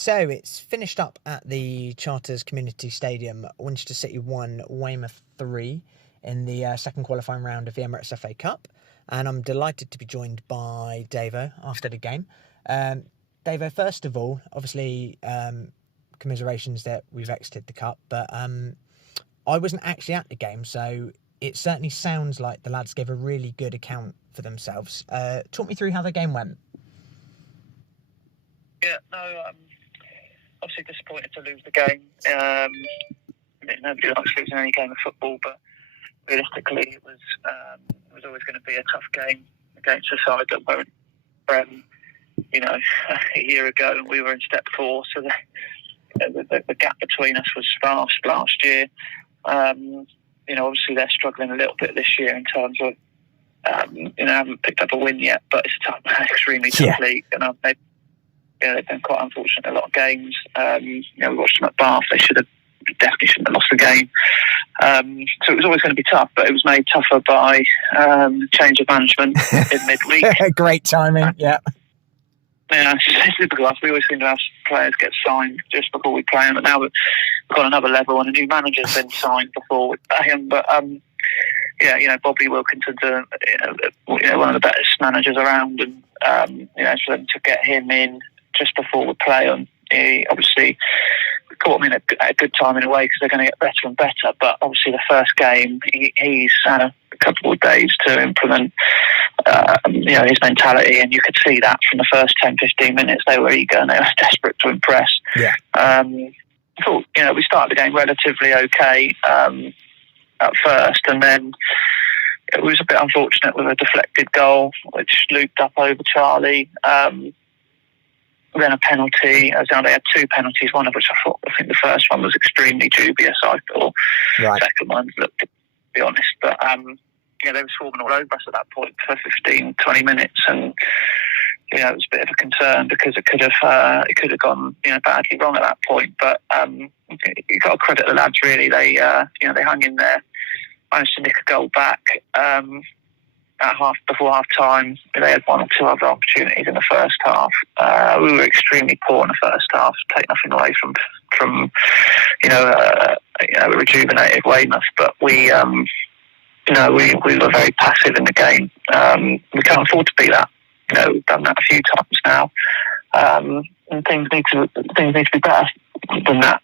So it's finished up at the Charters Community Stadium. Winchester City won, Weymouth 3 in the second qualifying round of the Emirates FA Cup. And I'm delighted to be joined by Davo after the game. Davo, first of all, obviously, commiserations that we've exited the cup, but I wasn't actually at the game, so it certainly sounds like the lads gave a really good account for themselves. Talk me through how the game went. Yeah, no, obviously disappointed to lose the game. Nobody likes losing any game of football, but realistically, it was always going to be a tough game against a side that weren't, a year ago, and we were in step 4, so the gap between us was vast last year. Obviously they're struggling a little bit this year in terms of, haven't picked up a win yet, but it's tough, extremely tough league, and they've been quite unfortunate in a lot of games. We watched them at Bath. They definitely shouldn't have lost the game. So it was always going to be tough, but it was made tougher by change of management in midweek. Great timing, yeah. Yeah, it's typical us. We always seem to have players get signed just before we play them, but now we've got another level and a new manager's been signed before we play him. But Bobby Wilkinson's one of the best managers around, and for them to get him in just before we play him, he obviously caught him in a good time in a way, because they're going to get better and better. But obviously the first game, he's had a couple of days to implement his mentality, and you could see that from the first 10-15 minutes. They were eager and they were desperate to impress. Yeah. I thought, we started the game relatively okay at first, and then it was a bit unfortunate with a deflected goal which looped up over Charlie. Then a penalty. As they had 2 penalties, one of which I think the first one was extremely dubious. I thought the second one looked, to be honest, but they were swarming all over us at that point for 15-20 minutes, and it was a bit of a concern because it could have gone badly wrong at that point. But you've got to credit the lads, really. They hung in there, managed to nick a goal back before half time. They had 1 or 2 other opportunities in the first half. We were extremely poor in the first half. Take nothing away from a rejuvenated Weymouth, but we were very passive in the game. We can't afford to be that. We've done that a few times now, and things need to be better than that.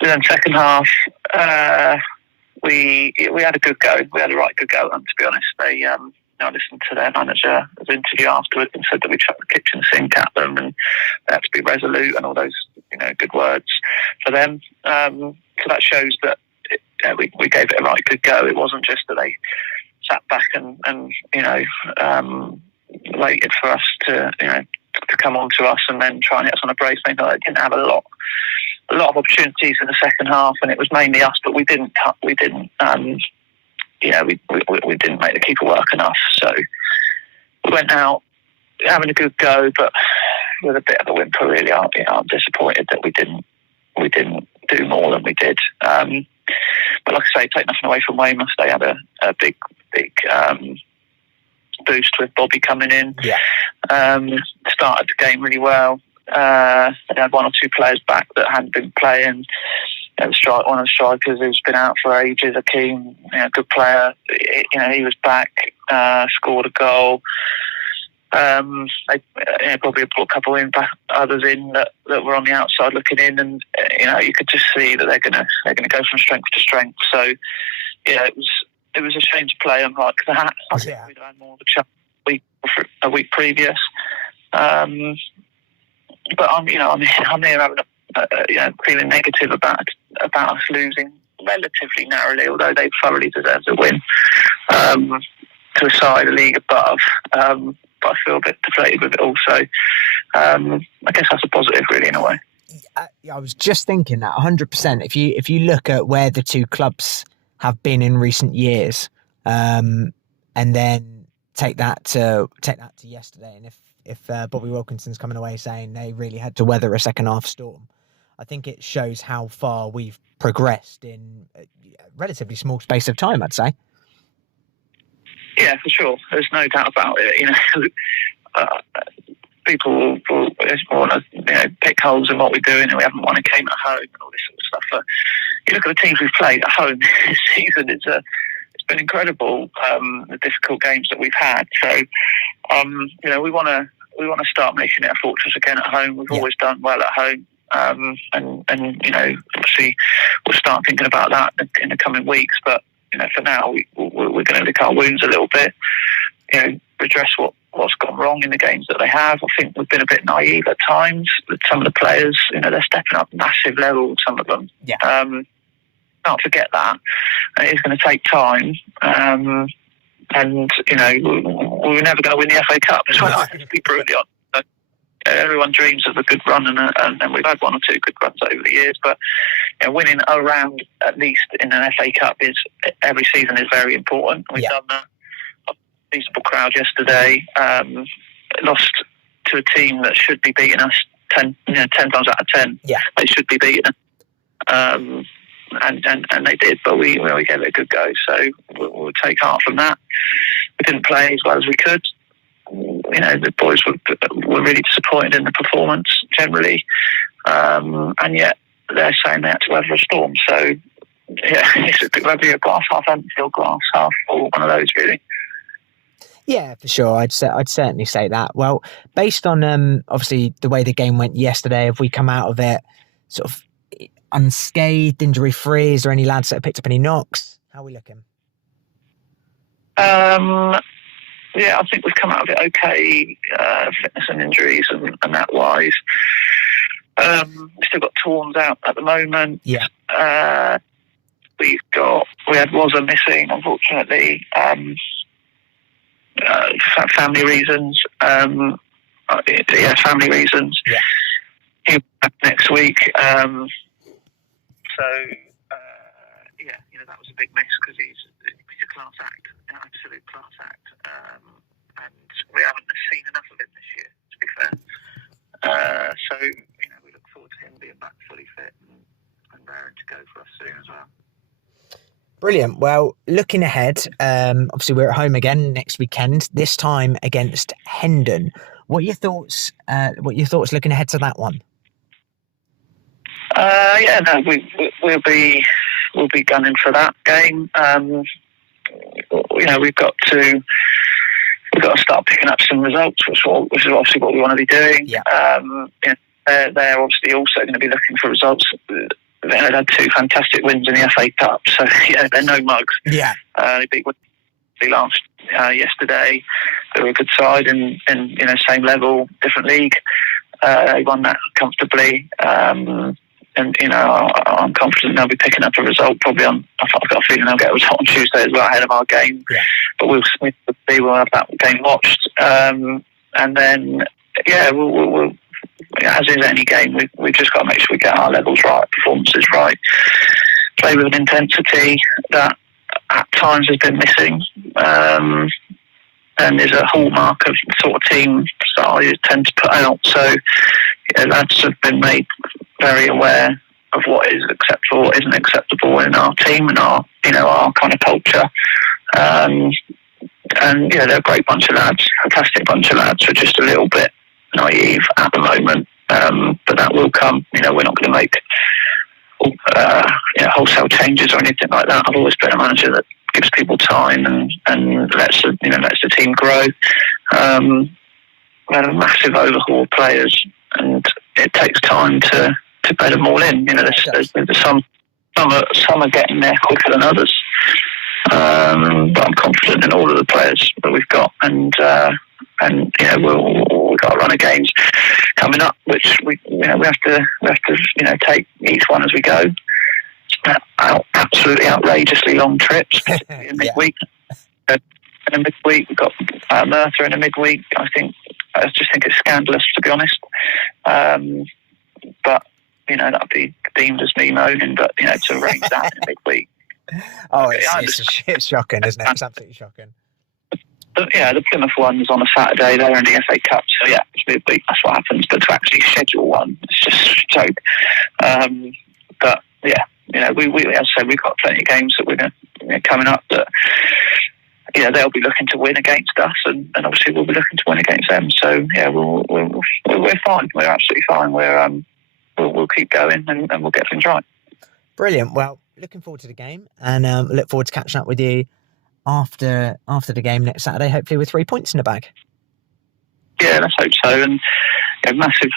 Then second half, we had a good go. We had a right good go, to be honest. I listened to their manager's interview afterwards and said that we chucked the kitchen sink at them and they had to be resolute and all those good words for them. So that shows that we gave it a right good go. It wasn't just that they sat back and waited for us to come on to us and then try and hit us on a brace. They didn't have a lot of opportunities in the second half, and it was mainly us, but we didn't we didn't make the keeper work enough. So we went out having a good go, but with a bit of a whimper, really. I'm disappointed that we didn't do more than we did. But like I say, take nothing away from Weymouth. They had a big boost with Bobby coming in. Yeah. Started the game really well. They had 1 or 2 players back that hadn't been playing. One of the strikers who's been out for ages, Akeem, good player. He was back, scored a goal. They probably brought a couple others in that were on the outside looking in, and you could just see that they're gonna go from strength to strength. So it was a shame to play them like that. I think we'd had more of a chance a week previous. But I'm here having feeling negative about us losing relatively narrowly, although they thoroughly deserved a win to a side a league above. But I feel a bit deflated with it also. I guess that's a positive, really, in a way. I was just thinking that 100%. If you look at where the 2 clubs have been in recent years, and then take that to yesterday, and if Bobby Wilkinson's coming away saying they really had to weather a second half storm, I think it shows how far we've progressed in a relatively small space of time, I'd say. Yeah, for sure. There's no doubt about it. people will want to pick holes in what we're doing, and we haven't won a game at home and all this sort of stuff. But you look at the teams we've played at home this season; it's been incredible. The difficult games that we've had. So we want to start making it a fortress again at home. We've always done well at home. And obviously we'll start thinking about that in the coming weeks. But for now, we're going to lick our wounds a little bit. Redress what's gone wrong in the games that they have. I think we've been a bit naive at times with some of the players. They're stepping up massive levels. Some of them. Yeah. Can't forget that. And it is going to take time. And we're never going to win the FA Cup as well. To be brutally honest. Everyone dreams of a good run, and we've had one or two good runs over the years. But winning around, at least in an FA Cup, every season is very important. We've done that. A reasonable crowd yesterday. Lost to a team that should be beating us 10 times out of 10. Yeah, they should be beating us, and they did. But we gave it a good go. So we'll take heart from that. We didn't play as well as we could. The boys were really disappointed in the performance generally, and yet they're saying they had to weather a storm. So it's whether you're glass half empty or glass half full, one of those really. Yeah, for sure. I'd certainly say that. Well, based on obviously the way the game went yesterday, have we come out of it sort of unscathed, injury free? Is there any lads that have picked up any knocks? How are we looking? Yeah, I think we've come out of it okay, fitness and injuries and that wise. We've still got Torns out at the moment. Yeah. We had Wazza missing, unfortunately, for family reasons. Family reasons. Yeah. He'll be back next week. That was a big miss because he's a class act, an absolute class act. And we haven't seen enough of him this year, to be fair. So we look forward to him being back fully fit and raring to go for us soon as well. Brilliant. Well, looking ahead, obviously we're at home again next weekend, this time against Hendon. What are your thoughts looking ahead to that one? We'll be gunning for that game. We've got to start picking up some results, which is obviously what we want to be doing. Yeah. They're obviously also going to be looking for results. They had two fantastic wins in the FA Cup, so they're no mugs. Yeah. They beat last yesterday. They were a good side and same level, different league. They won that comfortably. I'm confident they'll be picking up a result. Probably I've got a feeling they'll get a result on Tuesday as well ahead of our game. Yeah. But we'll have that game watched, and then we'll as in any game, we've just got to make sure we get our levels right, performances right, play with an intensity that at times has been missing, and is a hallmark of the sort of team style you tend to put out. So lads have been made very aware of what is acceptable, what isn't acceptable in our team and our kind of culture. They're a great bunch of lads, fantastic bunch of lads. We're just a little bit naive at the moment, but that will come. We're not going to make wholesale changes or anything like that. I've always been a manager that gives people time and lets the team grow. We had a massive overhaul of players, and it takes time to bed them all in. There's some are getting there quicker than others, but I'm confident in all of the players that we've got, and we've got a run of games coming up, which we have to take each one as we go. Absolutely outrageously long trips in midweek. In a midweek, we've got Merthyr in a midweek. I just think it's scandalous, to be honest. But that'd be deemed as me moaning. But to arrange that in a midweek. Oh, it's shocking, isn't it? It's absolutely shocking. The Plymouth one's on a Saturday. They're in the FA Cup, so it's midweek. That's what happens. But to actually schedule one, it's just a joke. But we as I said, we've got plenty of games that we're coming up that yeah, they'll be looking to win against us, and obviously we'll be looking to win against them. So yeah, we're fine. We're absolutely fine. We'll keep going and we'll get things right. Brilliant. Well, looking forward to the game, and look forward to catching up with you after the game next Saturday, hopefully with 3 points in the bag. Yeah, let's hope so. And yeah, massive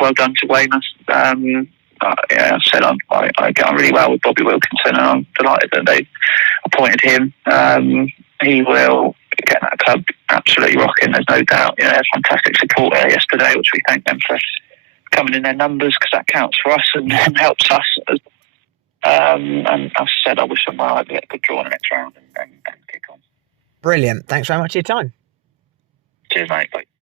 well done to Weymouth. Yeah, I said I get on really well with Bobby Wilkinson, and I'm delighted that they've appointed him. He will get that club absolutely rocking, there's no doubt. You know, a fantastic support there yesterday, which we thank them for coming in their numbers, because that counts for us and helps us. And as I said, I wish them well. I'd get a good draw in the next round and kick on. Brilliant. Thanks very much for your time. Cheers, mate. Bye.